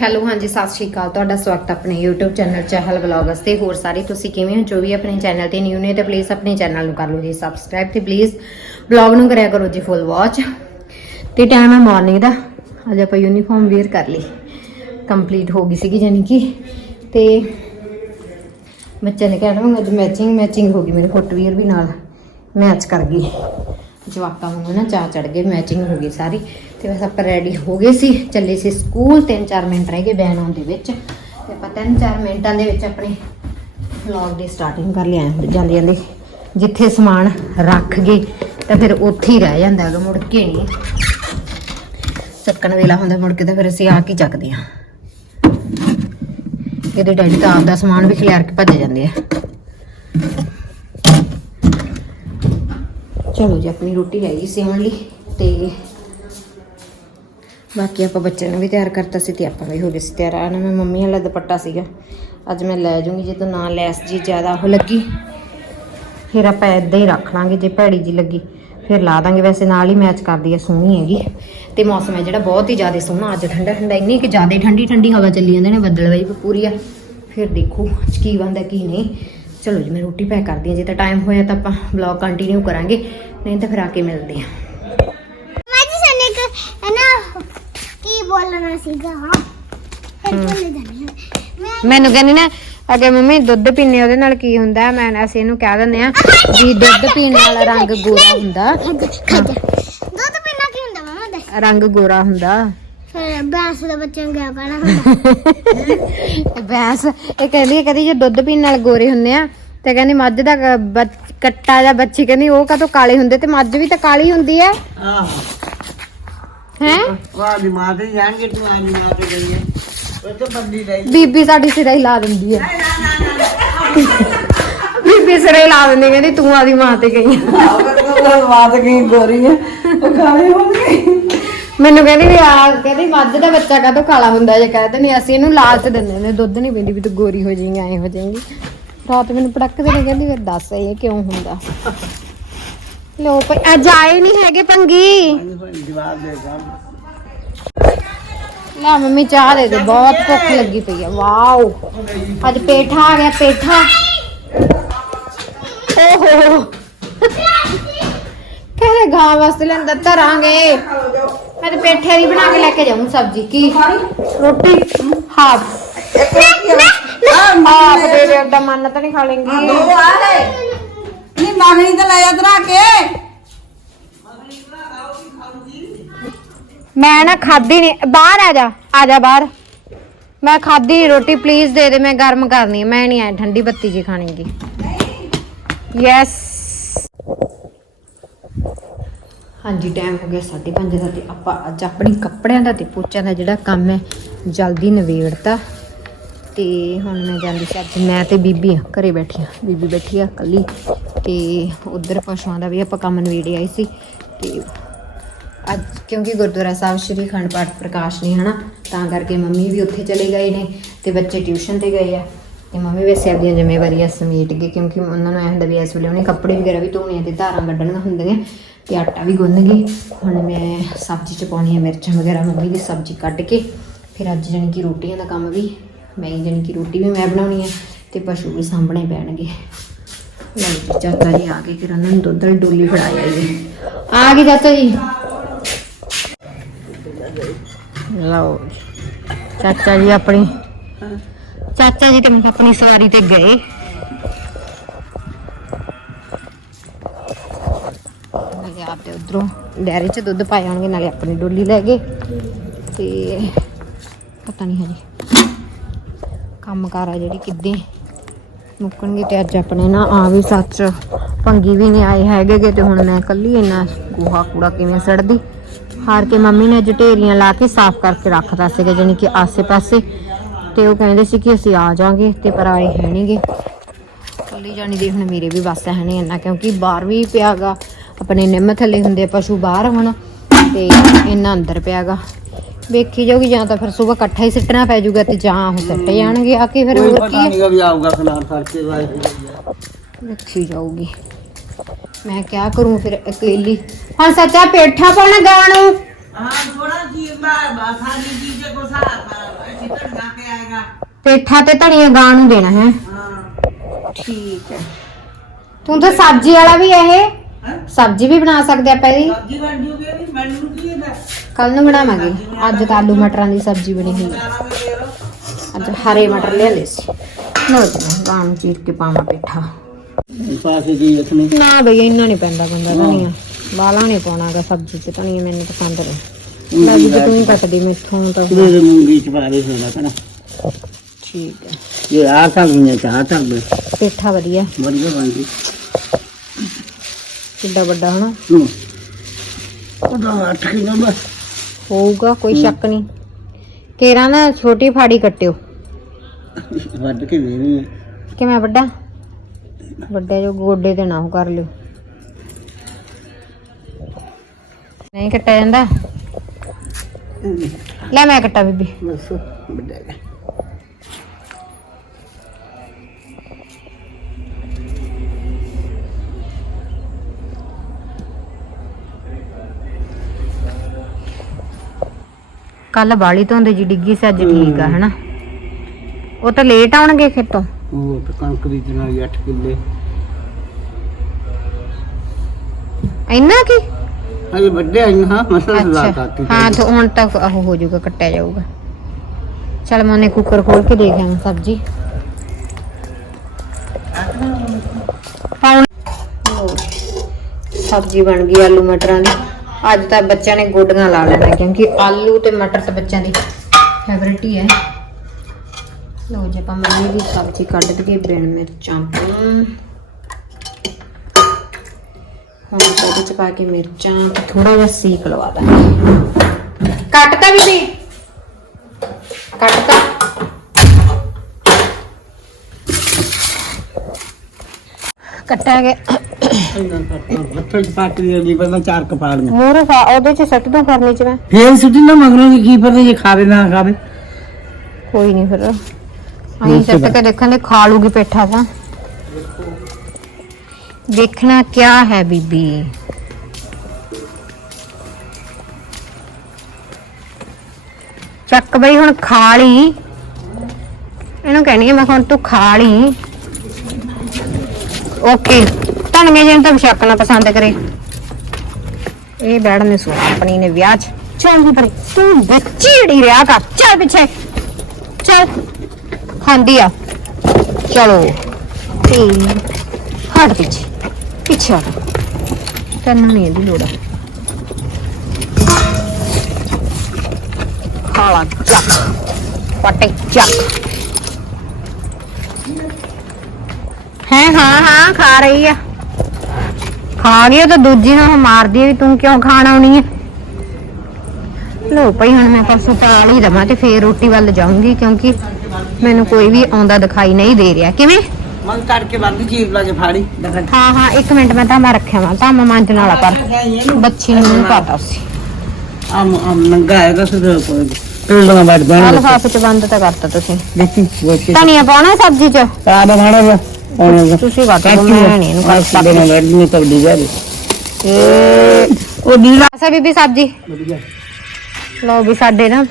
Hello, ਹਾਂਜੀ, ਸਤਿ ਸ਼੍ਰੀ ਅਕਾਲ। ਤੁਹਾਡਾ ਸਵਾਗਤ ਆਪਣੇ YouTube ਚੈਨਲ ਚਹਿਲ ਵਲੌਗਸ ਤੇ। ਹੋਰ ਸਾਰੇ ਤੁਸੀਂ ਕਿਵੇਂ ਹੋ? ਜੋ ਵੀ ਆਪਣੇ ਚੈਨਲ ਤੇ ਨਿਊ ਨੇ ਤੇ ਪਲੀਜ਼ ਆਪਣੇ ਚੈਨਲ ਨੂੰ ਕਰ ਲਓ ਜੀ ਸਬਸਕ੍ਰਾਈਬ ਤੇ ਪਲੀਜ਼ ਵਲੌਗ ਨੂੰ ਕਰਿਆ ਕਰੋ ਜੀ ਫੁੱਲ ਵਾਚ ਤੇ ਟਾਈਮ ਹੈ ਮਾਰਨਿੰਗ ਦਾ। ਅੱਜ ਆਪਾਂ ਯੂਨੀਫਾਰਮ ਵੇਅਰ ਕਰ ਲਈ। ਕੰਪਲੀਟ ਹੋ ਗਈ ਸੀਗੀ ਜਾਨੀ ਕਿ। ਤੇ ਬੱਚਿਆਂ ਨੇ ਕਹਿਣਾ ਹੁਣ ਅੱਜ ਮੈਚਿੰਗ ਮੈਚਿੰਗ ਹੋ ਗਈ। ਮੇਰੇ ਫੁੱਟਵੀਅਰ ਵੀ ਨਾਲ ਮੈਚ ਕਰ ਗਈ। ਜਵਾਕਾਂ ਵਾਂਗੂ ਨਾ ਚਾਹ ਚੜ ਗਏ ਮੈਚਿੰਗ ਹੋ ਗਈ ਸਾਰੀ। ਤੇ ਬਸ ਆਪਾਂ ਰੈਡੀ ਹੋ ਗਏ ਸੀ, ਚੱਲੇ ਸੀ ਸਕੂਲ 3-4 ਮਿੰਟ ਰਹਿ ਗਏ ਬੈਨ ਆਉਣ ਦੇ ਵਿੱਚ। ਤੇ ਆਪਾਂ 3-4 ਮਿੰਟਾਂ ਦੇ ਵਿੱਚ ਆਪਣੇ ਵਲੌਗ ਦੀ ਸਟਾਰਟਿੰਗ ਕਰ ਲਿਆ, ਜਾਂਦੇ ਜਾਂਦੇ ਜਿੱਥੇ ਸਮਾਨ ਰੱਖ ਗਏ, ਤਾਂ ਫਿਰ ਉੱਥੇ ਹੀ ਰਹਿ ਜਾਂਦਾ ਹੈਗਾ, ਮੁੜ ਕੇ ਨਹੀਂ। ਚੱਕਣ ਵੇਲਾ ਹੁੰਦਾ, ਮੁੜ ਕੇ ਤਾਂ ਫਿਰ ਅਸੀਂ ਆ ਕੇ ਚੱਕਦੇ ਹਾਂ। ਇਹਦੇ ਡੈਡੀ ਤਾਂ ਆਪਦਾ ਸਮਾਨ ਵੀ ਖਿਲਾਰ ਕੇ ਭੱਜ ਜਾਂਦੇ ਆ। ਚਲੋ ਜੀ, ਆਪਣੀ ਰੋਟੀ ਰਹਿ ਗਈ ਸੀ ਲਈ, ਤੇ ਬਾਕੀ ਆਪਾਂ ਬੱਚਿਆਂ ਨੂੰ ਵੀ ਤਿਆਰ ਕਰਤਾ ਸੀ ਤੇ ਆਪਾਂ ਵੀ ਹੋ ਗਏ ਸੀ ਤਿਆਰ। ਆ ਮੈਂ ਮੰਮੀ ਵਾਲਾ ਦੁਪੱਟਾ ਸੀਗਾ। ਅੱਜ ਮੈਂ ਲੈ ਜਾਊਂਗੀ, ਜੇ ਤਾਂ ਨਾ ਲੈਸ ਜੀ ਜ਼ਿਆਦਾ ਉਹ ਲੱਗੀ, ਫਿਰ ਆਪਾਂ ਇਦਾਂ ਹੀ ਰੱਖ ਲਾਂਗੇ, ਜੇ ਭੈੜੀ ਜੀ ਲੱਗੀ, ਫਿਰ ਲਾ ਦਾਂਗੇ। ਵੈਸੇ ਨਾਲ ਹੀ ਮੈਚ ਕਰਦੀ ਹੈ ਸੋਹਣੀ ਹੈਗੀ। ਤੇ ਮੌਸਮ ਹੈ ਜਿਹੜਾ ਬਹੁਤ ਹੀ ਜ਼ਿਆਦਾ ਸੋਹਣਾ, ਅੱਜ ਠੰਡਾ ਠੰਡਾ, ਇੰਨੀ ਕਿ ਜ਼ਿਆਦਾ ਠੰਡੀ ਠੰਡੀ ਹਵਾ ਚੱਲੀ ਜਾਂਦੇ ਨੇ, ਬੱਦਲ ਵਾਈ ਪੂਰੀ ਆ। ਫਿਰ ਦੇਖੋ ਅੱਜ ਕੀ ਬੰਦਾ ਕੀ ਨਹੀਂ। ਚਲੋ ਜੀ, ਮੈਂ ਰੋਟੀ ਪੈਕ ਕਰਦੀ ਹਾਂ, ਜੇ ਤਾਂ ਟਾਈਮ ਹੋਇਆ ਤਾਂ ਆਪਾਂ ਵਲੌਗ ਕੰਟੀਨਿਊ ਕਰਾਂਗੇ, ਨਹੀਂ ਤਾਂ ਫਿਰ ਆ ਕੇ ਮਿਲਦੇ ਹਾਂ। ਕੀ ਬੋਲਣਾ ਸੀਗਾ ਹਾਂ ਫਿਰ ਹਮ। ਭੁੱਲ ਜਾਣੀ ਮੈਂ ਮੈਨੂੰ ਕਹਿੰਦੀ ਨਾ ਅਗੇ ਮੰਮੀ ਦੁੱਧ ਪੀਣੇ ਉਹਦੇ ਨਾਲ ਕੀ ਹੁੰਦਾ? ਮੈਂ ਅਸੀਂ ਇਹਨੂੰ ਕਹਿ ਦਿੰਦੇ ਆ ਵੀ ਦੁੱਧ ਪੀਣ ਨਾਲ ਰੰਗ ਗੋਰਾ ਹੁੰਦਾ। ਦੁੱਧ ਪੀਣਾ ਕੀ ਹੁੰਦਾ ਮਾਮਾ ਦਾ ਰੰਗ ਗੋਰਾ ਹੁੰਦਾ। ਫਿਰ ਬੈਂਸ। ਦਾ ਬੱਚਾ ਕਹਿਣਾ ਹੁੰਦਾ ਭੈਂਸ ਇਹ ਕਹਿੰਦੀ ਹੈ ਕਹਿੰਦੀ ਜੇ ਦੁੱਧ ਪੀਣ ਨਾਲ ਗੋਰੇ ਹੁੰਦੇ ਆ ਤੇ ਕਹਿੰਦੀ ਮੱਝ ਦਾ ਕੱਟਾ ਜਾਂ ਬੱਚੀ ਕਹਿੰਦੀ ਉਹ ਕਾਹਤੋਂ ਕਾਲੇ ਹੁੰਦੇ? ਤੇ ਮੱਝ ਵੀ ਤਾਂ ਕਾਲੀ ਹੁੰਦੀ ਹੈ ਆਹ। ਹੈ? ਵਾਹ ਦੀ ਮਾਂ ਤੇ ਜਾਣਗੇ ਤੂੰ ਆ ਦੀ ਮਾਂ ਤੇ ਗਈ ਹੈ ਉਹ ਤਾਂ ਬੰਦੀ ਰਹੀ ਬੀਬੀ ਸਾਡੀ ਸਿਰੇ ਹੀ ਲਾ ਦਿੰਦੀ ਹੈ ਬੀਬੀ ਸਿਰੇ ਹੀ ਲਾ ਦਿੰਦੀ ਕਹਿੰਦੀ ਤੂੰ ਆਦੀ ਮਾਂ ਤੇ ਗਈ ਆ। ਉਹ ਮਾਂ ਤੇ ਗਈ ਗੋਰੀ ਹੈ ਉਹ ਕਾਲੀ ਹੋ ਗਈ ਮੈਨੂੰ ਕਹਿੰਦੀ ਵੀ ਆ ਕਹਿੰਦੀ ਮੱਝ ਦਾ ਬੱਚਾ ਕਾਹਤੋਂ ਕਾਲਾ ਹੁੰਦਾ ਜੇ ਕਹਿੰਦੇ ਨਹੀਂ ਅਸੀਂ ਇਹਨੂੰ ਲਾਲਚ ਦਿੰਦੇ ਨੇ ਦੁੱਧ ਨਹੀਂ ਪੀਂਦੀ ਵੀ ਤੂੰ ਗੋਰੀ ਹੋ ਜਾਏਂਗੀ ਐ ਹੋ ਜਾਏਂਗੀ। ਰਾਤ ਮੈਨੂੰ ਪੜਕਦੇ ਨੇ ਕਹਿੰਦੀ ਫਿਰ ਦੱਸ ਇਹ ਕਿਉਂ ਹੁੰਦਾ? ਲੋ ਭਾਈ ਅੱਜ ਆਏ ਨਹੀਂ ਹੈਗੇ ਪੰਗੀ। ਲੈ ਮੰਮੀ ਚਾਹ ਦੇ ਦੇ ਬਹੁਤ ਭੁੱਖ ਲੱਗੀ ਪਈ ਆ। ਵਾਓ। ਅੱਜ ਪੇਠਾ ਆ ਗਿਆ ਪੇਠਾ। ਓਹੋ। ਕਹਿੰਦੇ ਗਾਂ ਵਾਸਤੇ ਲੈਂਦਾ ਧਰਾਂਗੇ। ਮੈਂ ਤੇ ਪੇਠੇ ਦੀ ਬਣਾ ਕੇ ਲੈ ਕੇ ਜਾਊਂ ਸਬਜ਼ੀ ਕੀ? ਰੋਟੀ? ਹਾਫ ਹਾਫ ਦੇ ਦੇ ਅੱਡਾ ਮੰਨ ਤਾਂ ਨਹੀਂ ਖਾ ਲੇਂਗੀ। ਦੋ ਆ ਲੈ। ਨਹੀਂ ਮਾਗਣੀ ਤਾਂ ਲੈ ਅਦਰਾ ਕੇ। ਮੈਂ ਨਾ ਖਾਦੀ ਨਹੀਂ। ਬਾਹਰ ਆ ਜਾ ਆ ਜਾ ਬਾਹਰ। ਮੈਂ ਖਾਦੀ ਨੀ ਰੋਟੀ ਪਲੀਜ਼ ਦੇ ਦੇ ਮੈਂ ਗਰਮ ਕਰਨੀ ਹੈ ਮੈਂ ਨਹੀਂ ਐ ਠੰਡੀ ਬੱਤੀ ਜੀ ਖਾਣੀਗੀ ਯੈਸ ਹਾਂਜੀ ਟਾਈਮ ਹੋ ਗਿਆ 5:30 ਦਾ ਤੇ ਆਪਾਂ ਅੱਜ ਆਪਣੀ ਕੱਪੜਿਆਂ ਦਾ ਤੇ ਪੋਚਿਆਂ ਦਾ ਜਿਹੜਾ ਕੰਮ ਹੈ ਜਲਦੀ ਨਵੇੜਤਾ ਤੇ ਹੁਣ ਮੈਂ ਜਾਂਦੀ ਸੀ ਅੱਜ। ਮੈਂ ਤੇ ਬੀਬੀ ਆ, ਘਰੇ ਬੈਠੀ ਆ। ਬੀਬੀ ਬੈਠੀ ਆ ਕੱਲੀ ਤੇ ਉਧਰ ਪਸ਼ੂਆਂ ਦਾ ਵੀ ਆਪਾਂ ਕੰਮ ਨਵੇੜੇ ਆਏ ਸੀ ਤੇ ਅੱਜ ਕਿਉਂਕਿ ਗੁਰਦੁਆਰਾ ਸਾਹਿਬ ਸ਼੍ਰੀ ਅਖੰਡ ਪਾਠ ਪ੍ਰਕਾਸ਼ ਨੇ, ਹਨਾ? ਤਾਂ ਕਰਕੇ ਮੰਮੀ ਵੀ ਉੱਥੇ ਚਲੇ ਗਏ ਨੇ ਤੇ ਬੱਚੇ ਟਿਊਸ਼ਨ ਤੇ ਗਏ ਆ। ਤੇ ਮੰਮੀ ਵੈਸੇ ਆਪਦੀਆਂ ਜ਼ਿੰਮੇਵਾਰੀਆਂ ਸਮੇਟ ਗਏ ਕਿਉਂਕਿ ਉਹਨਾਂ ਨੂੰ ਐਂ ਹੁੰਦਾ ਵੀ ਇਸ ਵੇਲੇ ਉਹਨੇ ਕੱਪੜੇ ਵਗੈਰਾ ਵੀ ਧੋਣੇ ਆ ਤੇ ਧਾਰਾਂ ਕੱਢਣੀਆਂ ਹੁੰਦੀਆਂ ਤੇ ਆਟਾ ਵੀ ਗੁੰਨ ਗਏ। ਹੁਣ ਮੈਂ ਸਬਜ਼ੀ ਚ ਪਾਉਣੀ ਆ ਮਿਰਚਾਂ ਵਗੈਰਾ ਮੰਮੀ ਦੀ ਸਬਜ਼ੀ ਕੱਢ ਕੇ। ਫਿਰ ਅੱਜ ਜਾਣੀ ਕਿ ਰੋਟੀਆਂ ਦਾ ਕੰਮ ਵੀ ਮੈਂ ਹੀ ਜਾਣੀ ਕਿ ਰੋਟੀ ਵੀ ਮੈਂ ਬਣਾਉਣੀ ਆ ਤੇ ਪਸ਼ੂ ਵੀ ਸਾਂਭਣੇ ਪੈਣਗੇ। ਲਓ ਜੀ, ਚਾਚਾ ਜੀ ਆ ਕੇ ਕਿ ਉਹਨਾਂ ਨੂੰ ਦੁੱਧ ਵਾਲੀ ਡੋਲੀ ਫੜਾਈ ਆਈ ਆ ਗਏ ਚਾਚਾ ਜੀ। ਲਓ ਚਾਚਾ ਜੀ ਆਪਣੀ ਚਾਚਾ ਜੀ ਤੇ ਮੈਂ ਆਪਣੀ ਸਵਾਰੀ ਤੇ ਗਏ। ਨਾਲੇ ਆਪ ਤੇ ਉਧਰੋਂ ਡੈਰੀ 'ਚ ਦੁੱਧ ਪਾਏ ਆਉਣਗੇ ਨਾਲੇ ਆਪਣੀ ਡੋਲੀ ਲੈ ਗਏ। ਤੇ ਪਤਾ ਨਹੀਂ ਹਜੇ ਕੰਮ ਕਾਰ ਆ ਜਿਹੜੀ ਕਿੱਦੇ ਮੁੱਕਣਗੇ ਤੇ ਅੱਜ ਆਪਣੇ ਨਾ ਆ ਵੀ ਸੱਚ ਭੰਗੀ ਵੀ ਨਹੀਂ ਆਏ ਹੈਗੇ ਤੇ ਹੁਣ ਮੈਂ ਇਕੱਲੀ ਇੰਨਾ ਗੋਹਾ ਕੂੜਾ ਕਿਵੇਂ ਸੜਦੀ? ਹਾਰ ਕੇ ਮੰਮੀ ਨੇ ਅੱਜ ਢੇਰੀਆਂ ਲਾ ਕੇ ਸਾਫ਼ ਕਰਕੇ ਰੱਖਦਾ ਸੀਗਾ, ਜਾਣੀ ਕਿ ਆਸੇ-ਪਾਸੇ। ਤੇ ਉਹ ਕਹਿੰਦੇ ਸੀ ਕਿ ਅਸੀਂ ਆ ਜਾਾਂਗੇ ਤੇ ਪਰ ਆਏ ਹੈ ਨਹੀਂਗੇ ਕੱਲੀ ਜਾਣੀ ਦੇ ਹੁਣ ਮੇਰੇ ਵੀ ਬਸ ਹੈ ਨਹੀਂ ਇੰਨਾ, ਕਿਉਂਕਿ ਬਾਹਰ ਵੀ ਪਿਆਗਾ ਆਪਣੇ ਨਿੰਮ ਥੱਲੇ ਹੁੰਦੇ ਪਸ਼ੂ ਬਾਹਰ ਹੁਣ ਤੇ ਇੰਨਾ ਅੰਦਰ ਪਿਆਗਾ ਵੇਖੀ ਜਾਊਗੀ ਜਾਂ ਤਾਂ ਫਿਰ ਸਵੇਰ ਇਕੱਠਾ ਹੀ ਸਿੱਟਣਾ ਪੈ ਜਾਊਗਾ ਤੇ ਜਾਂ ਉਹ ਸਿੱਟ ਜਾਣਗੇ। ਆ ਕੇ ਫਿਰ ਕੋਈ ਹੋਰ ਪਤਾ ਕੀ ਹੈ ਨਹੀਂ ਕभी ਆਊਗਾ ਖਲਾਰ ਕਰਕੇ ਵਾਏ ਰੱਖੀ ਜਾਊਗੀ। ਮੈਂ ਕਿਆ ਕਰੂੰ ਫਿਰ ਅਕੇਲੀ ਹਾਂ ਸੱਚਾ ਪੇਠਾ ਪਾਉਣਾ ਗਾਂ ਨੂੰ ਹਾਂ ਥੋੜਾ ਜੀ ਬਾਹਰ ਬਾਹਰ ਖਾਲੀ ਚੀਜ਼ੇ ਕੋ ਸਾਰਾ ਧਨੀਆ ਕੇ ਆਏਗਾ। ਪੇਠਾ ਤੇ ਧਨੀਆ ਗਾਂ ਨੂੰ ਦੇਣਾ ਹੈ। ਹਾਂ। ਠੀਕ ਹੈ। ਤੂੰ ਤਾਂ ਸਬਜ਼ੀ ਵਾਲਾ ਵੀ ਹੈ ਇਹ। ਹੈਂ? ਸਬਜ਼ੀ ਵੀ ਬਣਾ ਸਕਦੇ ਆਪਾਂ ਇਹਦੀ ਸਬਜ਼ੀ ਬਣ ਜੂਗੀ ਇਹਦੀ ਮੈਨੂੰ ਕੀ ਇਹਦਾ ਕੱਲ ਨੂੰ ਬਣਾਵਾਂਗੇ। ਅੱਜ ਤਾਂ ਆਲੂ ਮਟਰਾਂ ਦੀ ਸਬਜ਼ੀ ਬਣੀ ਹੋਈ ਹੈ। ਅੱਜ ਹਰੇ ਮਟਰ ਸੀ। ਲੋ ਜੀ ਗਾਂ ਨੂੰ ਚੀਰ ਕੇ ਪਾਵਾਂ ਪੇਠਾ। ਪਾਸੇ ਕੀ ਰੱਖਣੀ? ਨਾ ਬਈ ਇੰਨਾ ਨਹੀਂ ਪੈਂਦਾ ਬੰਦਾ ਧਨੀਆ। ਬਾਲਾ ਨਹੀਂ ਪਾਉਣਾਗਾ ਸਬਜ਼ੀ ਚ ਧਨੀਆ ਮੈਨੂੰ ਪਸੰਦ ਨਹੀਂ ਮੈਂ ਵੀ ਤੂੰ ਕੱਟਦੀ ਮੈਥੋਂ ਤਾਂ। ਮੂੰਗੀ ਚ ਪਾ ਦੇ ਸੋਣਾ ਕਨਾ ਠੀਕ ਹੈ। ਇਹ ਆ ਤਾਂ ਨਹੀਂ ਚਾਹ ਤਾਂ ਪੇਠਾ ਵਧੀਆ। ਵਧੀਆ ਬਣ ਗਈ ਕਿੱਡਾ ਵੱਡਾ ਹਨਾ? ਹੂੰ। ਉਹਦਾ ਅੱਠ ਕਿਲੋ ਬਸ। ਹੋਊਗਾ ਕੋਈ ਸ਼ੱਕ ਨਹੀਂ। ਕੇਰਾ ਨਾ ਛੋਟੀ ਫਾੜੀ ਕੱਟਿਓ। ਵੱਢ ਕੇ ਦੇ ਰਹੀ ਕਿਵੇਂ ਵੱਡਾ ਵੱਡੇ ਜੋ ਗੋਡੇ ਤੇ ਨਾ ਉਹ ਕਰ ਲਿਓ। ਨਹੀਂ ਕੱਟਿਆ ਜਾਂਦਾ? ਲੈ ਮੈਂ ਕੱਟਾ ਬੀਬੀ। ਬਸ ਵੱਡਾ ਹੈ ਕੱਲ ਬਾਲੀ ਧੁੰਦ ਜੀ ਡਿੱਗੀ ਸੀ ਅੱਜ ਠੀਕ ਆ ਹਨਾ। ਉਹ ਤਾਂ ਲੇਟ ਆਉਣਗੇ ਖੇਤੋਂ ਉਹ ਤਾਂ ਕਣਕ ਦੀ ਜਨਾਲੀ 8 ਕਿੱਲੇ। ਇੰਨਾ ਕੀ? ਅਜੇ ਵੱਡੇ ਆਈ ਹਾਂ ਮਸਲ ਲਾ ਅੱਛਾ ਕਾਤੀ ਹਾਂ ਤਾਂ। ਹੁਣ ਤੱਕ ਉਹ ਹੋ ਜਾਊਗਾ ਕੱਟਿਆ ਜਾਊਗਾ। ਚਲ ਮੈਂ ਉਹਨੇ ਕੁੱਕਰ ਖੋਲ ਕੇ ਦੇਖ ਆਵਾਂ ਸਬਜ਼ੀ। ਪਾਉਣ ਸਬਜ਼ੀ ਬਣ ਗਈ ਆਲੂ ਮਟਰਾਂ ਦੀ। ਅੱਜ ਤਾਂ ਬੱਚਿਆਂ ਨੇ ਗੋਡੀਆਂ ਲਾ ਲੈਣਾ, ਕਿਉਂਕਿ ਆਲੂ ਤੇ ਮਟਰ ਤਾਂ ਬੱਚਿਆਂ ਦੀ ਫੇਵਰਿਟ ਹੀ ਹੈ। ਲੋ ਜੇ, ਆਪਾਂ ਮੰਮੀ ਦੀ ਸਬਜ਼ੀ ਕੱਢ ਦਈਏ ਬਿਨ ਮਿਰਚਾਂ ਹੁਣ ਇਹਦੇ ਚ ਪਾ ਕੇ ਮਿਰਚਾਂ ਤੇ ਥੋੜਾ ਜਿਹਾ ਸੀਕ ਲਵਾ ਦਾਂਗੇ। ਕੱਟਤਾ ਵੀ ਸੀ ਕੱਟਤਾ ਕੱਟਾਂਗੇ। ਗਿਆ ਬੱਠਲ ਚ ਪਾਟ ਲਈ ਨਹੀਂ ਪਹਿਲਾਂ ਚਾਰ ਕਪਾੜੀਆਂ ਮੋਰੇ ਉਹਦੇ ਚ ਸੱਟ ਦੋ ਕਰਨੀ ਚ ਮੈਂ ਫੇਰ ਸੁੱਟੀ ਨਾ ਮਗਰੋਂ ਦੀ ਕੀ ਪਤਾ ਜੇ ਖਾਵੇ ਨਾ ਖਾਵੇ। ਕੋਈ ਨਹੀਂ ਫਿਰ। ਅਸੀਂ ਸੱਟ ਕੇ ਦੇਖਾਂਗੇ ਖਾ ਲੂਗੀ ਪੇਠਾ ਤਾਂ। ਦੇਖਣਾ ਕਿਆ ਹੈ ਬੀਬੀ। ਚੱਕ ਬਈ ਹੁਣ ਖਾ ਲਈ। ਇਹਨੂੰ ਕਹਿਣੀ ਮੈਂ ਹੁਣ ਤੂੰ ਖਾ ਲਈ। ਓਕੇ। ਧਨੀਆ ਜਿਹਨੂੰ ਤਾਂ ਸ਼ੱਕ ਨਾ ਪਸੰਦ ਕਰੇ। ਇਹ ਬੈੜ ਨੇ ਸੁਣਾ ਆਪਣੀ ਨੇ ਵਿਆਹ ਚ। ਚੱਲ ਜੀ ਪਰ, ਤੂੰ ਬੱਚੀੜੀ ਰਿਆ ਕਰ। ਚੱਲ ਪਿੱਛੇ। ਚੱਲ। ਖਾਂਦੀ ਆ। ਚਲੋ। ਤੇ ਹਟ ਪਿੱਛੇ। ਪਿੱਛੇ ਹਟ। ਤੈਨੂੰ ਨਹੀਂ ਇਹਦੀ ਲੋੜ ਖਾਲਾ ਚੱਕ। ਪਟੇ ਚੱਕ। ਹੈ, ਹਾਂ ਹਾਂ, ਖਾ ਰਹੀ ਆ। ਖਾ ਗਈ ਉਹ ਤਾਂ ਦੂਜੀ ਨੂੰ ਮਾਰਦੀ ਵੀ ਤੂੰ ਕਿਉਂ ਖਾਣ ਆਉਣੀ ਹੈ ਲੋ ਭਈ ਹੁਣ ਮੈਂ ਪਰਸੋਂ ਪਾਲ ਹੀ ਦਵਾਂ ਤੇ ਫੇਰ ਰੋਟੀ ਵੱਲ ਜਾਊਂਗੀ ਕਿਉਂਕਿ ਮੈਨੂੰ ਕੋਈ ਵੀ ਆਉਂਦਾ ਦਿਖਾਈ ਨਹੀਂ ਦੇ ਰਿਹਾ। ਕਿਵੇਂ? ਮਨ ਕਰਕੇ ਬੰਦ ਜੀਬ ਲਾ ਕੇ ਫਾੜੀ। ਹਾਂ ਹਾਂ ਇੱਕ ਮਿੰਟ ਮੈਂ ਤਾਂ ਮੈਂ ਰੱਖਿਆ ਵਾ ਤਾਂ ਮੈਂ ਮਾਂਜਣ ਵਾਲਾ ਪਰ ਬੱਚੀ ਨੂੰ ਨਹੀਂ ਪਤਾ ਸੀ। ਆਮ ਆਮ ਨੰਗਾ ਹੈ ਤਾਂ ਕੋਈ ਟੁੱਲਣਾ ਲਿਫਾਫੇ ਚ ਬੰਦ ਤਾਂ ਕਰਤਾ ਤੁਸੀਂ। ਦੇਖੀ ਧਨੀਆ ਪਾਉਣਾ ਸਬਜ਼ੀ ਚ? ਬਣਾ ਵਾ। ਉਹਨੇ ਤੁਸੀਂ ਦਿਓ, ਮੈਂ ਨਹੀਂ ਇਹਨੂੰ ਕੱਟ ਸਾਡੇ ਨਾਲ ਵੱਢ ਨਹੀਂ ਕਰਦੀ ਜਾ ਇਹ ਉਹ ਨੀਲਾ ਅੱਛਾ ਬੀਬੀ ਸਬਜ਼ੀ ਲਓ ਵੀ ਸਾਡੇ ਨਾ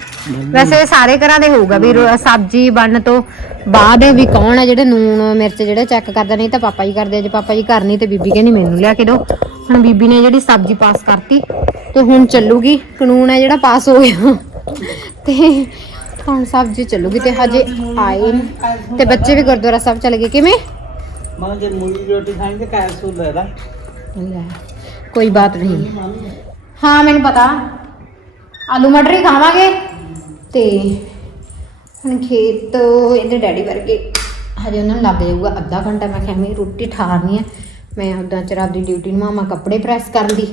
ਵੈਸੇ ਸਾਰੇ ਘਰਾਂ ਦੇ ਹੋਊਗਾ ਵੀ ਸਬਜ਼ੀ ਬਣਨ ਤੋਂ ਬਾਅਦ ਵੀ ਕੌਣ ਹੈ ਜਿਹੜੇ ਨੂਣ ਮਿਰਚ ਜਿਹੜੇ ਚੈੱਕ ਕਰਦਾ ਨਹੀਂ ਤਾਂ ਪਾਪਾ ਜੀ ਕਰਦੇ ਆ। ਜੇ ਪਾਪਾ ਜੀ ਘਰ ਨਹੀਂ ਤੇ ਬੀਬੀ ਕਹਿੰਦੀ ਮੈਨੂੰ ਲਿਆ ਕੇ ਦਿਓ। ਹੁਣ ਬੀਬੀ ਨੇ ਜਿਹੜੀ ਸਬਜ਼ੀ ਪਾਸ ਕਰਤੀ ਤੇ ਹੁਣ ਚੱਲੂਗੀ। ਕਾਨੂੰਨ ਹੈ ਜਿਹੜਾ ਪਾਸ ਹੋ ਗਿਆ। ਤੇ ਹੁਣ ਸਬਜ਼ੀ ਚੱਲੂਗੀ ਤੇ ਹਜੇ ਆਏ ਨੀ। ਤੇ ਬੱਚੇ ਵੀ ਗੁਰਦੁਆਰਾ ਸਾਹਿਬ ਚਲੇ ਗਏ। ਕਿਵੇਂ? ਮਾਂ ਜੇ ਮੂਲੀ ਰੋਟੀ ਖਾਣੀ ਤੇ ਕਾਇ ਸੂ ਲੈ ਲੈ, ਕੋਈ ਬਾਤ ਨਹੀਂ। ਹਾਂ ਮੈਨੂੰ ਪਤਾ। ਆਲੂ ਮਟਰ ਹੀ ਖਾਵਾਂਗੇ ਤੇ ਹੁਣ ਖੇਤ ਇਹਦੇ ਡੈਡੀ ਵਰਗੇ ਹਜੇ ਉਹਨਾਂ ਨੂੰ ਲੱਗ ਜਾਊਗਾ ਅੱਧਾ ਘੰਟਾ। ਮੈਂ ਕਿਹਾ ਮੈਂ ਰੋਟੀ ਠਾਰਨੀ ਹੈ ਮੈਂ ਉਦਾਂ ਚਿਰ ਆਪਦੀ ਡਿਊਟੀ ਨੂੰ ਮਾਮਾ ਕੱਪੜੇ ਪ੍ਰੈਸ ਕਰਨ ਦੀ।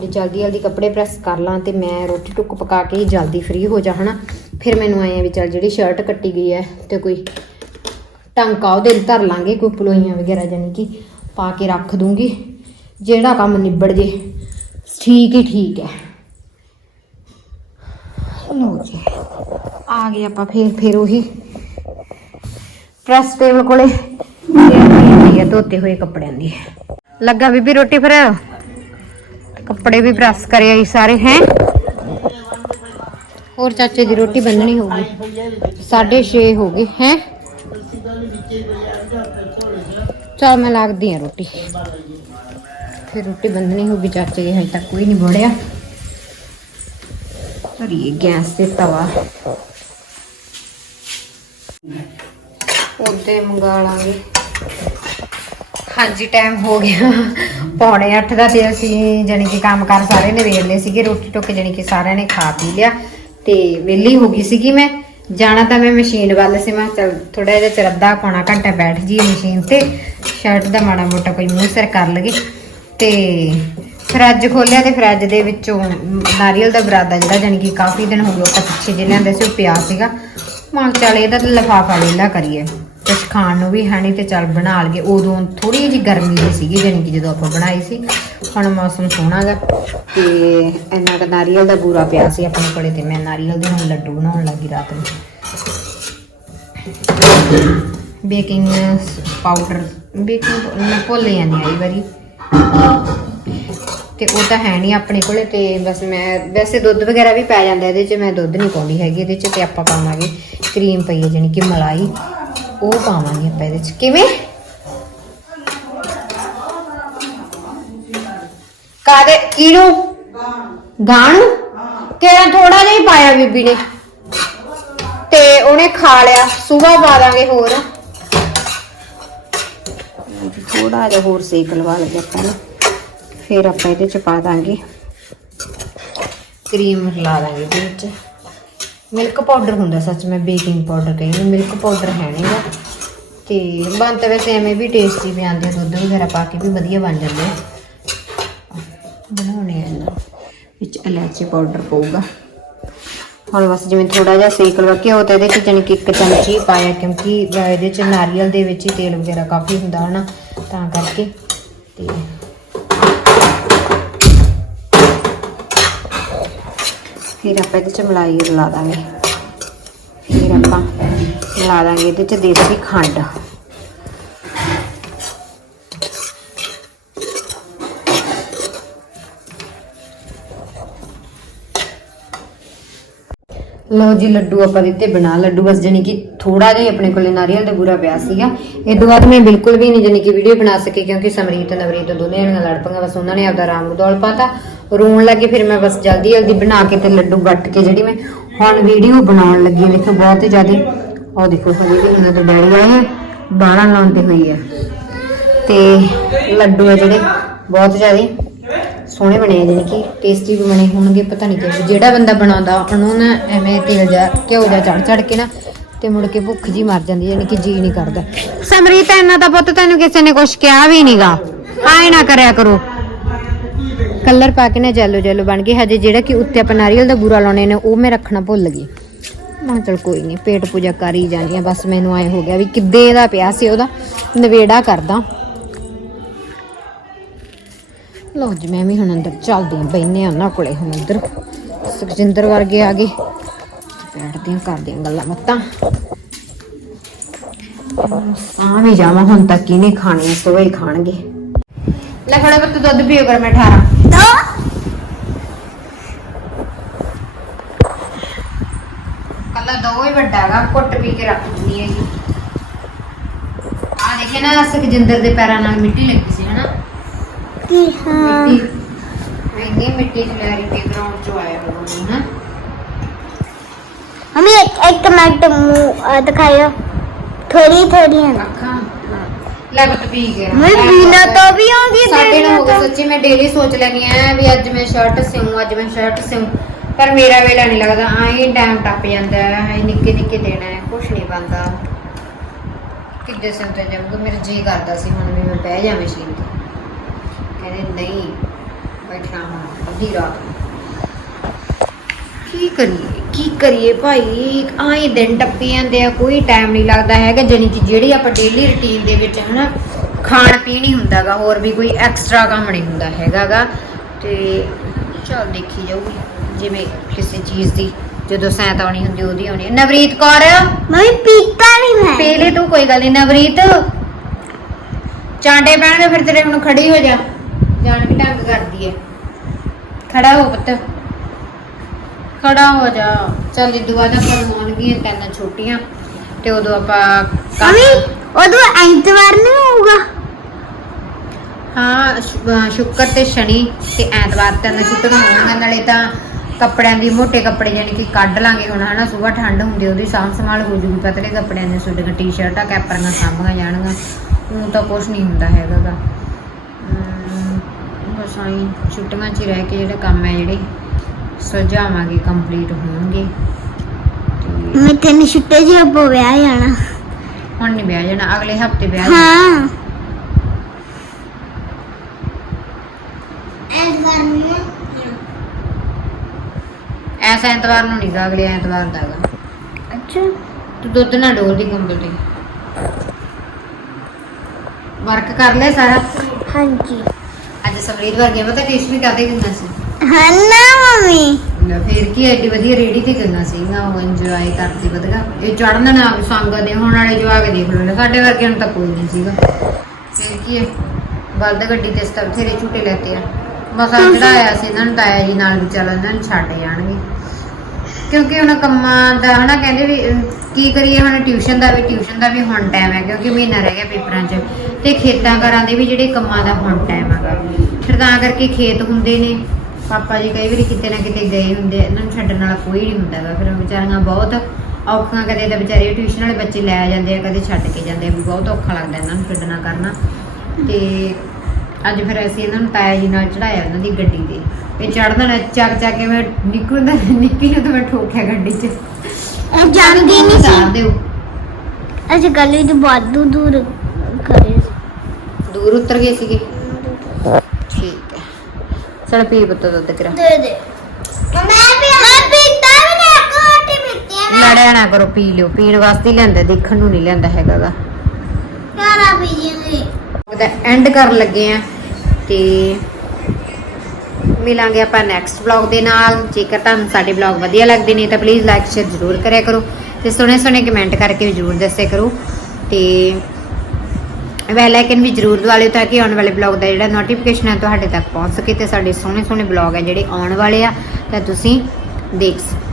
ਜੇ ਜਲਦੀ ਜਲਦੀ ਕੱਪੜੇ ਪ੍ਰੈਸ ਕਰ ਲਾਂ ਤੇ ਮੈਂ ਰੋਟੀ ਟੁੱਕ ਪਕਾ ਕੇ ਜਲਦੀ ਫ੍ਰੀ ਹੋ ਜਾ ਹਨਾ? ਫਿਰ ਮੈਨੂੰ ਆਏ ਆ ਵੀ ਚੱਲ ਜਿਹੜੀ ਸ਼ਰਟ ਕੱਟੀ ਗਈ ਹੈ ਤੇ ਕੋਈ ਟਾਂਕਾ ਉਹਦੇ ਧਰ ਲਾਂਗੇ, ਕੋਈ ਪਲੋਈਆਂ ਵਗੈਰਾ ਜਾਨੀ ਕਿ ਪਾ ਕੇ ਰੱਖ ਦੂੰਗੀ। ਜਿਹੜਾ ਕੰਮ ਨਿਬੜ ਜੇ, ਠੀਕ ਹੀ ਠੀਕ ਹੈ। ਲਓ ਜੀ, ਆ ਗਏ ਆਪਾਂ ਫੇਰ ਫੇਰ ਉਹੀ ਪ੍ਰੈਸ ਟੇਬਲ ਕੋਲੇ। ਇਹ ਧੋਤੇ ਹੋਏ ਕੱਪੜਿਆਂ ਦੀ। ਲੱਗਾ ਬੀਬੀ ਰੋਟੀ ਫਿਰ? ਕੱਪੜੇ ਵੀ ਪ੍ਰੈਸ ਕਰੇ ਆਈ ਸਾਰੇ, ਹੈ? ਹੋਰ ਚਾਚੇ ਦੀ ਰੋਟੀ ਬੰਨਣੀ ਹੋਊਗੀ ਪਈ ਹੈ ਵਿੱਚ 6:30 ਹੋ ਗਏ, ਹੈ ਅਸੀਂ ਤਾਂ ਵੀ ਵਿੱਚੇ ਪਈ ਆ ਜਾਂ ਥੋੜੇ ਜਿਹਾ ਚਲ ਮੈਂ ਲੱਗਦੀ ਆ ਰੋਟੀ। ਫਿਰ ਰੋਟੀ ਬੰਨਣੀ ਹੋਊਗੀ ਚਾਚੇ ਦੀ ਹਜੇ ਤੱਕ ਕੋਈ ਨਹੀਂ ਬੜਿਆ ਧਰੀਏ ਗੈਸ ਤੇ ਤਵਾ। ਉਹਦੇ ਮੰਗਾ ਲਾਂਗੇ। ਹਾਂਜੀ ਟਾਈਮ ਹੋ ਗਿਆ। ਪੌਣੇ 8 ਦਾ ਤੇ ਅਸੀਂ ਜਾਣੀ ਕਿ ਕੰਮ ਕਰ ਸਾਰੇ ਨੇ ਵੇਖ ਲਏ ਸੀਗੇ। ਰੋਟੀ ਟੋਕੇ ਜਾਣੀ ਕਿ ਸਾਰਿਆਂ ਨੇ ਖਾ ਪੀ ਲਿਆ। ਤੇ ਵਿਹਲੀ ਹੋ ਗਈ ਸੀਗੀ ਮੈਂ। ਜਾਣਾ ਤਾਂ ਮੈਂ ਮਸ਼ੀਨ ਵੱਲ ਸੀ, ਮੈਂ ਚਲ ਥੋੜਾ ਜਿਹਾ ਚਿਰ ਅੱਧਾ ਪੌਣਾ ਘੰਟਾ ਬੈਠ ਜੀ ਮਸ਼ੀਨ ਤੇ। ਸ਼ਰਟ ਦਾ ਮਾੜਾ ਮੋਟਾ ਕੋਈ ਮੂੰਹ ਸਿਰ ਕਰ ਲਗੇ ਤੇ ਫਰਿੱਜ ਖੋਲਿਆ ਤੇ ਫਰਿੱਜ ਦੇ ਵਿੱਚੋਂ ਨਾਰੀਅਲ ਦਾ ਬਰਾਦਾ ਜਿਹੜਾ, ਜਾਣੀ ਕਿ ਕਾਫੀ ਦਿਨ ਹੋ ਗਏ ਆਪਾਂ ਪਿੱਛੇ ਜੇ ਲਿਆਂਦੇ ਸੀ, ਉਹ ਪਿਆ ਸੀਗਾ। ਮਾਂ ਚੱਲ ਇਹਦਾ ਤਾਂ ਲਫਾਫਾ ਵੇਲਾ ਕਰੀਏ। ਕੁਛ ਖਾਣ ਨੂੰ ਵੀ ਹੈ ਨਹੀਂ ਤੇ ਚੱਲ ਬਣਾ ਲਈਏ। ਉਦੋਂ ਥੋੜੀ ਜਿਹੀ ਗਰਮੀ ਜਿਹੀ ਸੀਗੀ, ਜਾਣੀ ਕਿ ਜਦੋਂ ਆਪਾਂ ਬਣਾਈ ਸੀ। ਹੁਣ ਮੌਸਮ ਸੋਹਣਾ ਗਾ ਤੇ ਇੰਨਾ ਕੁ ਨਾਰੀਅਲ ਦਾ ਬੂਰਾ ਪਿਆ ਸੀ ਆਪਣੇ ਕੋਲੇ ਤੇ ਮੈਂ ਨਾਰੀਅਲ ਦੇ ਹੁਣ ਲੱਡੂ ਬਣਾਉਣ ਲੱਗੀ ਰਾਤ ਨੂੰ। ਬੇਕਿੰਗ ਪਾਊਡਰ, ਬੇਕਿੰਗ ਮੈਂ ਭੁੱਲ ਜਾਂਦੀ ਆ ਵਾਰੀ। ਤੇ ਉਹ ਤਾਂ ਹੈ ਨਹੀਂ ਆਪਣੇ ਕੋਲੇ ਤੇ ਬਸ ਮੈਂ, ਵੈਸੇ ਦੁੱਧ ਵਗੈਰਾ ਵੀ ਪੈ ਜਾਂਦਾ ਇਹਦੇ 'ਚ, ਮੈਂ ਦੁੱਧ ਨਹੀਂ ਪਾਉਂਦੀ ਹੈਗੀ ਇਹਦੇ 'ਚ ਤੇ ਆਪਾਂ ਪਾਵਾਂਗੇ। ਕਰੀਮ ਪਈ ਹੈ, ਜਾਣੀ ਕਿ ਮਲਾਈ। ਉਹ ਪਾਵਾਂਗੇ ਆਪਾਂ ਇਹਦੇ 'ਚ। ਕਿਵੇਂ? ਕਾਦੇ ਕਿਹਨੂੰ? ਗਾਣ? ਤੇਰਾ ਥੋੜਾ ਜਿਹਾ ਹੀ ਪਾਇਆ ਬੀਬੀ ਨੇ। ਤੇ ਉਹਨੇ ਖਾ ਲਿਆ। ਸਵੇਰ ਪਾ ਦਾਂਗੇ ਹੋਰ। ਥੋੜਾ ਜਿਹਾ ਹੋਰ ਸੇਕ ਲਵਾ ਲਈਏ ਆਪਾਂ ਨਾ। ਫਿਰ ਆਪਾਂ ਇਹਦੇ ਚ ਪਾ ਦਾਂਗੇ। ਕਰੀਮ ਲਾ ਦਾਂਗੇ ਇਹਦੇ ਵਿੱਚ। ਮਿਲਕ ਪਾਊਡਰ ਹੁੰਦਾ ਸੱਚ ਮੈਂ ਬੇਕਿੰਗ ਪਾਊਡਰ ਕਹਿੰਦੀ ਮਿਲਕ ਪਾਊਡਰ ਹੈ ਨਹੀਂਗਾ ਤੇ ਬਣ ਤਾਂ ਵੈਸੇ ਐਵੇਂ ਵੀ ਟੇਸਟੀ ਵੀ ਆਉਂਦੇ ਆ, ਦੁੱਧ ਵਗੈਰਾ ਪਾ ਕੇ ਵੀ ਵਧੀਆ ਬਣ ਜਾਂਦੇ ਆ। ਬਣਾਉਣੇ ਆ ਇਹਨਾਂ ਵਿੱਚ ਇਲਾਚੀ ਪਾਊਡਰ ਪਊਗਾ। ਹੁਣ ਬਸ ਜਿਵੇਂ ਥੋੜਾ ਜਿਹਾ ਸੇਕ ਲਵਾ ਕੇ ਉਹ ਤਾਂ ਇਹਦੇ ਚ ਜਾਣੀ ਕਿ ਇੱਕ ਚਮਚੀ ਪਾਇਆ ਕਿਉਂਕਿ ਇਹਦੇ ਚ ਨਾਰੀਅਲ ਦੇ ਵਿੱਚ ਹੀ ਤੇਲ ਵਗੈਰਾ ਕਾਫੀ ਹੁੰਦਾ ਹਨਾ ਤਾਂ ਕਰਕੇ। ਤੇ ਫਿਰ ਆਪਾਂ ਇਹਦੇ ਚ ਮਲਾਈ ਰਲਾ ਦਾਂਗੇ। ਫਿਰ ਆਪਾਂ ਮਿਲਾ ਦਾਂਗੇ ਇਹਦੇ ਚ ਦੇਸੀ ਖੰਡ। ਲਓ ਜੀ, ਲੱਡੂ ਆਪਾਂ ਦਿੱਤੇ ਬਣਾ। ਲੱਡੂ ਬਸ ਜਾਨੀ ਕਿ ਥੋੜਾ ਜਿਹਾ ਆਪਣੇ ਕੋਲੇ ਨਾਰੀਅਲ ਦਾ ਬੁਰਾ ਪਿਆ ਸੀਗਾ। ਇਹ ਤੋਂ ਬਾਅਦ ਮੈਂ ਬਿਲਕੁਲ ਵੀ ਨਹੀਂ ਜਾਨੀ ਕਿ ਵੀਡੀਓ ਬਣਾ ਸਕੀ ਕਿਉਂਕਿ ਸਮਰੀਤ, ਨਵਰੀਤ ਦੋਨੇ ਜਣੀਆਂ ਲੜ ਪਈਆਂ। ਬਸ ਉਹਨਾਂ ਨੇ ਆਪਦਾ ਰਾਮ ਦੌਲ ਪਾਤਾ। ਰੋਣ ਲੱਗੇ, ਫਿਰ ਮੈਂ ਬਸ ਜਲਦੀ ਜਲਦੀ ਬਣਾ ਕੇ ਤੇ ਲੱਡੂ ਵੱਟ ਕੇ ਜਿਹੜੀ ਮੈਂ ਹੁਣ ਵੀਡੀਓ ਬਣਾਉਣ ਲੱਗੀ ਦੇਖੋ ਬਹੁਤ ਹੀ ਜ਼ਿਆਦਾ ਉਹ ਦੇਖੋ ਹਜੇ ਵੀ ਇਹਨਾਂ ਦੇ ਡੈਡੀ ਆਏ ਬਾਹਰਾਂ ਲਾਉਂਦੇ ਹੋਈ ਆ। ਤੇ ਲੱਡੂ ਆ ਜਿਹੜੇ ਬਹੁਤ ਜ਼ਿਆਦਾ ਸੋਹਣੇ ਬਣੇ ਆ, ਜਿਹੜੇ ਕਿ ਟੇਸਟੀ ਵੀ ਬਣੇ ਹੋਣਗੇ, ਪਤਾ ਨਹੀਂ ਕਿਵੇਂ ਜਿਹੜਾ ਬੰਦਾ ਬਣਾਉਂਦਾ ਉਹਨੂੰ ਨਾ ਐਵੇਂ ਤੇਲ ਜਾ ਘਿਓ ਜਾ ਚੜ ਚੜ ਕੇ ਨਾ, ਤੇ ਮੁੜ ਕੇ ਭੁੱਖ ਜੀ ਮਰ ਜਾਂਦੀ ਯਾਨੀ ਕਿ ਜੀ ਨਹੀਂ ਕਰਦਾ। ਸਮਰੀਤ, ਇੰਨਾ ਤਾਂ ਪੁੱਤ ਤੈਨੂੰ ਕਿਸੇ ਨੇ ਕੁਝ ਕਿਹਾ ਵੀ ਨਹੀਂਗਾ ਆਏ ਨਾ ਕਰਿਆ ਕਰੋ। ਕਲਰ ਪਾ ਕੇ ਨਾ ਜੈਲੋ ਜੈਲੋ ਬਣ ਗਏ। ਹਜੇ ਜਿਹੜਾ ਕਿ ਉੱਤੇ ਆਪਾਂ ਨਾਰੀਅਲ ਦਾ ਬੂਰਾ ਲਾਉਣੇ ਨੇ, ਉਹ ਮੈਂ ਰੱਖਣਾ ਭੁੱਲ ਗਈ। ਮੈਂ ਚਲ ਕੋਈ ਨਹੀਂ, ਪੇਟ ਪੂਜਾ ਕਰ ਹੀ ਜਾਂਦੀ ਆ ਬਸ ਮੈਨੂੰ ਆਏ ਹੋ ਗਿਆ ਵੀ ਕਿੱਦੇ ਦਾ ਪਿਆ ਸੀ ਉਹਦਾ। ਨਵੇੜਾ ਕਰਦਾ। ਲਓ ਜੀ, ਮੈਂ ਵੀ ਹੁਣ ਅੰਦਰ ਚੱਲਦੀ ਆਂ ਬੈਨੇ ਆ ਉਹਨਾਂ ਕੋਲੇ ਹੁਣ ਉਧਰ ਸੁਖਜਿੰਦਰ ਵਰਗੇ ਆ ਗਏ। ਤੇ ਬੈਠਦੇ ਆਂ ਕਰਦੇ ਆਂ ਗੱਲਾਂ ਬਾਤਾਂ। ਆ ਵੀ ਜਾਵਾਂ, ਹੁਣ ਤੱਕ ਕਿਨੇ ਖਾਣੇ ਸੋ ਖਾਣਗੇ। ਲੈ ਫੜਾ ਬੱਤ ਦੁੱਧ ਪੀਓ ਕਰ, ਮੈਂ ਠਾਰਾਂ। ਦੋ ਦੋ ਹੀ ਵੱਡਾ ਹੈਗਾ ਕੁੱਟ ਪੀ ਕੇ ਰੱਖ ਦਿੰਦੀ ਹੈਗੀ। ਆ ਦੇਖੇ ਨਾ ਸੁਖਜਿੰਦਰ ਦੇ ਪੈਰਾਂ ਨਾਲ ਮਿੱਟੀ ਲੱਗੀ ਸੀ ਹਨਾ? ਕੀ? ਹਾਂ। ਮਿੱਟੀ। ਇੰਨੀ ਮਿੱਟੀ ਰਹੀ ਪੇ ਗਰਾਊਂਡ ਚੋਂ ਆਇਆ ਹੋਣਾ ਨਾ ਹਮੇ ਇੱਕ ਇੱਕ ਮਿੰਟ ਮੂੰਹ ਅਹ, ਦਿਖਾਇਓ। ਥੋੜੀ ਥੋੜੀ ਹੈ ਅੱਖਾਂ ਲੈ ਬੱਤ ਪੀ ਗਿਆ ਮੈਂ ਬਿਨਾ ਤੋਂ ਵੀ ਆਉਂਦੀ ਸਾਡੇ ਨਾਲ ਹੋ ਗਿਆ ਸੱਚੀ ਮੈਂ ਡੇਲੀ ਸੋਚ ਲੈਣੀ ਆ ਵੀ ਅੱਜ ਮੈਂ ਸ਼ਰਟ ਸਿਉਂ ਅੱਜ ਮੈਂ ਸ਼ਰਟ ਸਿਉਂ ਪਰ ਮੇਰਾ ਵੇਲਾ ਨਹੀਂ ਲੱਗਦਾ, ਆਏ ਟਾਈਮ ਟੱਪ ਜਾਂਦਾ ਹੈ ਨਿੱਕੇ ਨਿੱਕੇ ਦਿਨ ਹੈ, ਕੁਛ ਨਹੀਂ ਬੰਦਾ ਕਿੱਦੇ ਸਿਉਂ ਤੇ ਜਾਊਗਾ ਮੇਰਾ ਜੀ ਕਰਦਾ ਸੀ ਹੁਣ ਵੀ ਮੈਂ ਬਹਿ ਜਾ ਮਸ਼ੀਨ ਤੇ। ਕਹਿੰਦੇ ਨਹੀਂ, ਬੈਠਣਾ ਹੁਣ, ਅੱਧੀ ਰਾਤ ਨੂੰ। ਕੀ ਕਰੀਏ ਕੀ ਕਰੀਏ ਭਾਈ? ਆਏ ਦਿਨ ਟੱਪੀ ਜਾਂਦੇ ਆ, ਕੋਈ ਟਾਈਮ ਨਹੀਂ ਲੱਗਦਾ ਹੈਗਾ, ਜਾਣੀ ਕਿ ਜਿਹੜੀ ਆਪਾਂ ਡੇਲੀ ਰੁਟੀਨ ਦੇ ਵਿੱਚ ਹਨਾ, ਖਾਣ ਪੀਣ ਹੀ ਹੁੰਦਾਗਾ ਹੋਰ ਵੀ ਕੋਈ ਐਕਸਟਰਾ ਕੰਮ ਨਹੀਂ ਹੁੰਦਾ ਹੈਗਾਗਾ ਤੇ ਚਲ ਦੇਖੀ ਜਾਊਗੀ। ਜਿਵੇਂ ਕਿਸੇ ਚੀਜ਼ ਦੀ ਜਦੋਂ ਸੈਂਤ ਆਉਣੀ ਹੁੰਦੀ ਉਹਦੀ ਆਉਣੀ। ਨਵਰੀਤ ਕੌਰ। ਮੰਮੀ ਪੀਤਾ ਨਹੀਂ ਮੈਂ। ਪਹਿਲੇ ਤੂੰ ਕੋਈ ਗੱਲ ਨਹੀਂ ਨਵਰੀਤ। ਚਾਂਡੇ ਪੈਣਗੇ ਫਿਰ ਤੇਰੇ ਹੁਣ ਖੜੀ ਹੋ ਜਾ। ਜਾਣ ਕੇ ਢੰਗ ਕਰਦੀ ਹੈ ਖੜਾ ਹੋ ਪੁੱਤ। ਖੜਾ ਹੋ ਜਾ। ਚੱਲ ਇਦੋਂ ਬਾਅਦ ਆਪਾਂ ਨੂੰ ਆਉਣਗੀਆਂ ਤਿੰਨ ਛੁੱਟੀਆਂ ਤੇ ਉਦੋਂ ਆਪਾਂ ਕੰਮ- ਮੰਮੀ ਉਦੋਂ ਐਤਵਾਰ ਨਹੀਂ ਹੋਊਗਾ। ਹਾਂ ਸ਼ੁ- ਅਹ ਸ਼ੁੱਕਰ ਤੇ ਸ਼ਨੀ ਤੇ ਐਤਵਾਰ ਤਿੰਨ ਛੁੱਟੀਆਂ ਹੋਣਗੀਆਂ ਨਾਲੇ ਤਾਂ ਕੱਪੜਿਆਂ ਦੀ ਮੋٹے ਕੱਪੜੇ ਯਾਨੀ ਕਿ ਕੱਢ ਲਾਂਗੇ ਹੁਣ ਹਨਾ ਸਵੇਰ ਠੰਡ ਹੁੰਦੀ ਉਹਦੀ ਸਾਂਭ ਸੰਭਾਲ ਹੋ ਜੂਗੀ ਪਤਲੇ ਕੱਪੜਿਆਂ ਦੇ ਸੁੱਡੀਆਂ ਟੀ-ਸ਼ਰਟਾਂ ਕੈਪਰੀਆਂ ਸਾਂਭੀਆਂ ਜਾਣਗੀਆਂ ਉਹ ਤਾਂ ਕੁਝ ਨਹੀਂ ਹੁੰਦਾ ਹੈਗਾ ਗਾ। ਬਸ ਆਈ ਛੁੱਟੀਆਂ 'ਚ ਰਹਿ ਕੇ ਜਿਹੜੇ ਕੰਮ ਹੈ ਜਿਹੜੇ ਸੁਲਝਾਵਾਂਗੇ ਕੰਪਲੀਟ ਹੋਣਗੇ। ਮੈਂ ਤੈਨੂੰ ਛੁੱਟੇ ਜੀ ਅੱਬੋ ਵਿਆਹ ਜਾਣਾ। ਹੁਣ ਨਹੀਂ ਵਿਆਹ ਜਾਣਾ ਅਗਲੇ ਹਫ਼ਤੇ ਵਿਆਹ ਹਾਂ ਐਤਵਾਰ ਨੂੰ ਐਸ ਐਤਵਾਰ ਨੂੰ ਨਹੀਂ ਗਾ ਅਗਲੇ ਐਤਵਾਰ ਦਾ ਗਾ ਅੱਛਾ। ਤੂੰ ਦੁੱਧ ਨਾ ਡੋਲਦੀ ਕੰਬਲ ਤੇ। ਵਰਕ ਕਰ ਲਿਆ ਸਾਰਾ? ਹਾਂਜੀ। ਅੱਜ ਸਮਰੀਤ ਵਰਗੇ ਪਤਾ ਟੇਸਟ ਵੀ ਕਰਦੇ ਕਿੰਨਾ ਸੀ? ਹਾਂ ਨਾ ਮੰਮੀ? ਲੈ ਫੇਰ ਕੀ ਐਡੀ ਵਧੀਆ ਰੇੜੀ ਤੇ ਕਿੰਨਾ ਸੀਗਾ ਉਹ ਇੰਜੋਏ ਕਰਦੇ ਵਧਗਾ ਇਹ ਚੜਨ ਨਾ ਸੰਗ ਦੇ ਹੁਣ ਵਾਲੇ ਜਵਾਕ ਦੇਖ ਲੋ ਸਾਡੇ ਵਰਗਿਆਂ ਨੂੰ ਤਾਂ ਕੋਈ ਨਹੀਂ ਸੀਗਾ। ਫੇਰ ਕੀ ਹੈ ਬਲਦ ਗੱਡੀ ਤੇ ਸਤਰ ਬਥੇਰੇ ਝੂਟੇ ਲੈਤੇ ਆ। ਆ ਚੜਾਇਆ ਸੀ ਇਹਨਾਂ ਨੂੰ ਤਾਇਆ ਜੀ ਨਾਲ ਵੀ ਚੱਲ ਇਹਨਾਂ ਨੂੰ ਛੱਡ ਜਾਣਗੇ। ਕਿਉਂਕਿ ਉਹਨਾਂ ਕੰਮਾਂ ਦਾ ਹਨਾ ਕਹਿੰਦੇ ਵੀ ਅਹ, ਕੀ ਕਰੀਏ ਹੁਣ ਟਿਊਸ਼ਨ ਦਾ ਵੀ ਟਿਊਸ਼ਨ ਦਾ ਵੀ ਹੁਣ ਟਾਈਮ ਹੈ ਕਿਉਂਕਿ ਮਹੀਨਾ ਰਹਿ ਗਿਆ ਪੇਪਰਾਂ 'ਚ। ਤੇ ਖੇਤਾਂ ਘਰਾਂ ਦੇ ਵੀ ਜਿਹੜੇ ਕੰਮਾਂ ਦਾ ਹੁਣ ਟਾਈਮ ਹੈਗਾ। ਫਿਰ ਤਾਂ ਕਰਕੇ ਖੇਤ ਹੁੰਦੇ ਨੇ। ਪਾਪਾ ਜੀ ਕਈ ਵਾਰੀ ਕਿਤੇ ਨਾ ਕਿਤੇ ਗਏ ਹੁੰਦੇ ਆ, ਇਹਨਾਂ ਨੂੰ ਛੱਡਣ ਵਾਲਾ ਕੋਈ ਨਹੀਂ ਹੁੰਦਾ ਹੈਗਾ ਫਿਰ ਵਿਚਾਰੀਆਂ ਬਹੁਤ ਔਖਾ ਕਦੇ ਤਾਂ ਵਿਚਾਰੇ ਟਿਊਸ਼ਨ ਵਾਲੇ ਬੱਚੇ ਲੈ ਜਾਂਦੇ ਆ ਕਦੇ ਛੱਡ ਕੇ ਜਾਂਦੇ ਆ ਵੀ ਬਹੁਤ ਔਖਾ ਲੱਗਦਾ ਇਹਨਾਂ ਨੂੰ ਛੱਡਣਾ ਕਰਨਾ। ਤੇ ਅੱਜ ਫਿਰ ਅਸੀਂ ਇਹਨਾਂ ਨੂੰ ਤਾਇਆ ਜੀ ਨਾਲ ਚੜਾਇਆ ਉਹਨਾਂ ਦੀ ਗੱਡੀ ਤੇ। ਤੇ ਚੜ੍ਹਦਾ ਨਾ ਚੱਕ ਚੱਕ ਕੇ ਮੈਂ ਨਿਕਲਦਾ ਨਿੱਕੀ ਨੂੰ ਤਾਂ ਮੈਂ ਠੋਕਿਆ ਗੱਡੀ 'ਚ। ਇਹ ਜਾਂਦੀ ਨਹੀਂ ਉਤਾਰ ਸੀ ਦਿਓ। ਅਸੀਂ ਗਲੀ ਤੋਂ ਬਹੁਤ ਦੂਰ ਕਰੇ। ਦੂਰ ਉਤਰ ਗਏ ਸੀਗੇ। ਠੀਕ ਹੈ। ਚਲ ਪੀ ਪੁੱਤ ਦੁੱਧ ਕਰਾ। ਦੇ ਦੇ। ਮੈਂ ਵੀ ਮੈਂ ਪੀਤਾ ਵੀ ਨਹੀਂ ਕੋਟੀ ਪੀਤੀ ਮੈਂ। ਲੜਿਆ ਨਾ ਕਰੋ ਪੀ ਲਿਓ। ਪੀਣ ਵਾਸਤੇ ਹੀ ਲਿਆਂਦਾ ਦੇਖਣ ਨੂੰ ਨਹੀਂ ਲਿਆਂਦਾ ਹੈਗਾਗਾ। ਕਾਰਾ ਪੀ ਜੀ ਉਹਦਾ ਐਂਡ ਕਰਨ ਲੱਗੇ ਆ ਤੇ ਮਿਲਾਂਗੇ ਆਪਾਂ ਨੈਕਸਟ ਵਲੌਗ ਦੇ ਨਾਲ। ਜੇਕਰ ਤੁਹਾਨੂੰ ਸਾਡੇ ਵਲੌਗ ਵਧੀਆ ਲੱਗਦੇ ਨੇ ਤਾਂ ਪਲੀਜ਼ ਲਾਈਕ ਸ਼ੇਅਰ ਜ਼ਰੂਰ ਕਰਿਆ ਕਰੋ ਤੇ ਸੋਹਣੇ ਸੋਹਣੇ ਕਮੈਂਟ ਕਰਕੇ ਵੀ ਜ਼ਰੂਰ ਦੱਸਿਆ ਕਰੋ। ਤੇ ਬੈਲ ਆਈਕਨ ਵੀ ਜ਼ਰੂਰ ਦਬਾ ਲਿਓ ਤਾਂ ਕਿ ਆਉਣ ਵਾਲੇ ਵਲੌਗ ਦਾ ਜਿਹੜਾ ਨੋਟੀਫਿਕੇਸ਼ਨ ਹੈ ਤੁਹਾਡੇ ਤੱਕ ਪਹੁੰਚ ਸਕੇ ਤੇ ਸਾਡੇ ਸੋਹਣੇ ਸੋਹਣੇ ਵਲੌਗ ਹੈ ਜਿਹੜੇ ਆਉਣ ਵਾਲੇ ਆ, ਤਾਂ ਤੁਸੀਂ ਦੇਖ ਸਕੋ